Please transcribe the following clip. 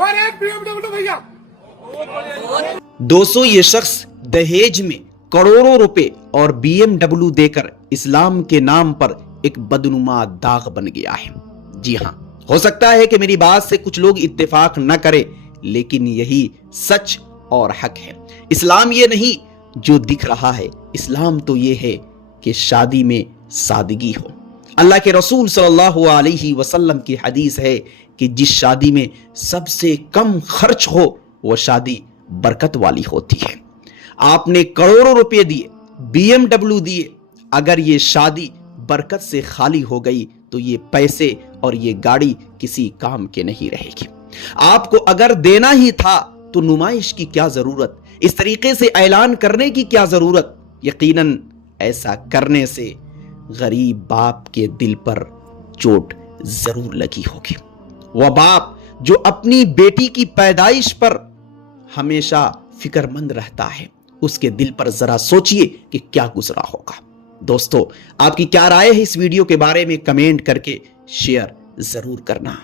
और एक BMW भैया। दोस्तों, ये शख्स दहेज में करोड़ों रुपए और BMW देकर इस्लाम के नाम पर एक बदनुमा दाग बन गया है। जी हां, हो सकता है कि मेरी बात से कुछ लोग इत्तेफाक न करें, लेकिन यही सच और हक है। इस्लाम ये नहीं जो दिख रहा है, इस्लाम तो ये है कि शादी में सादगी हो। अल्लाह के रसूल सल्लल्लाहु अलैहि वसल्लम की हदीस है कि जिस शादी में सबसे कम खर्च हो वो शादी बरकत वाली होती है। आपने करोड़ों रुपए दिए, BMW दिए, अगर ये शादी बरकत से खाली हो गई तो ये पैसे और ये गाड़ी किसी काम के नहीं रहेगी। आपको अगर देना ही था तो नुमाइश की क्या जरूरत, इस तरीके से ऐलान करने की क्या जरूरत। यकीनन ऐसा करने से गरीब बाप के दिल पर चोट जरूर लगी होगी। वह बाप जो अपनी बेटी की पैदाइश पर हमेशा फिक्रमंद रहता है, उसके दिल पर जरा सोचिए कि क्या गुजरा होगा। दोस्तों, आपकी क्या राय है इस वीडियो के बारे में कमेंट करके शेयर जरूर करना।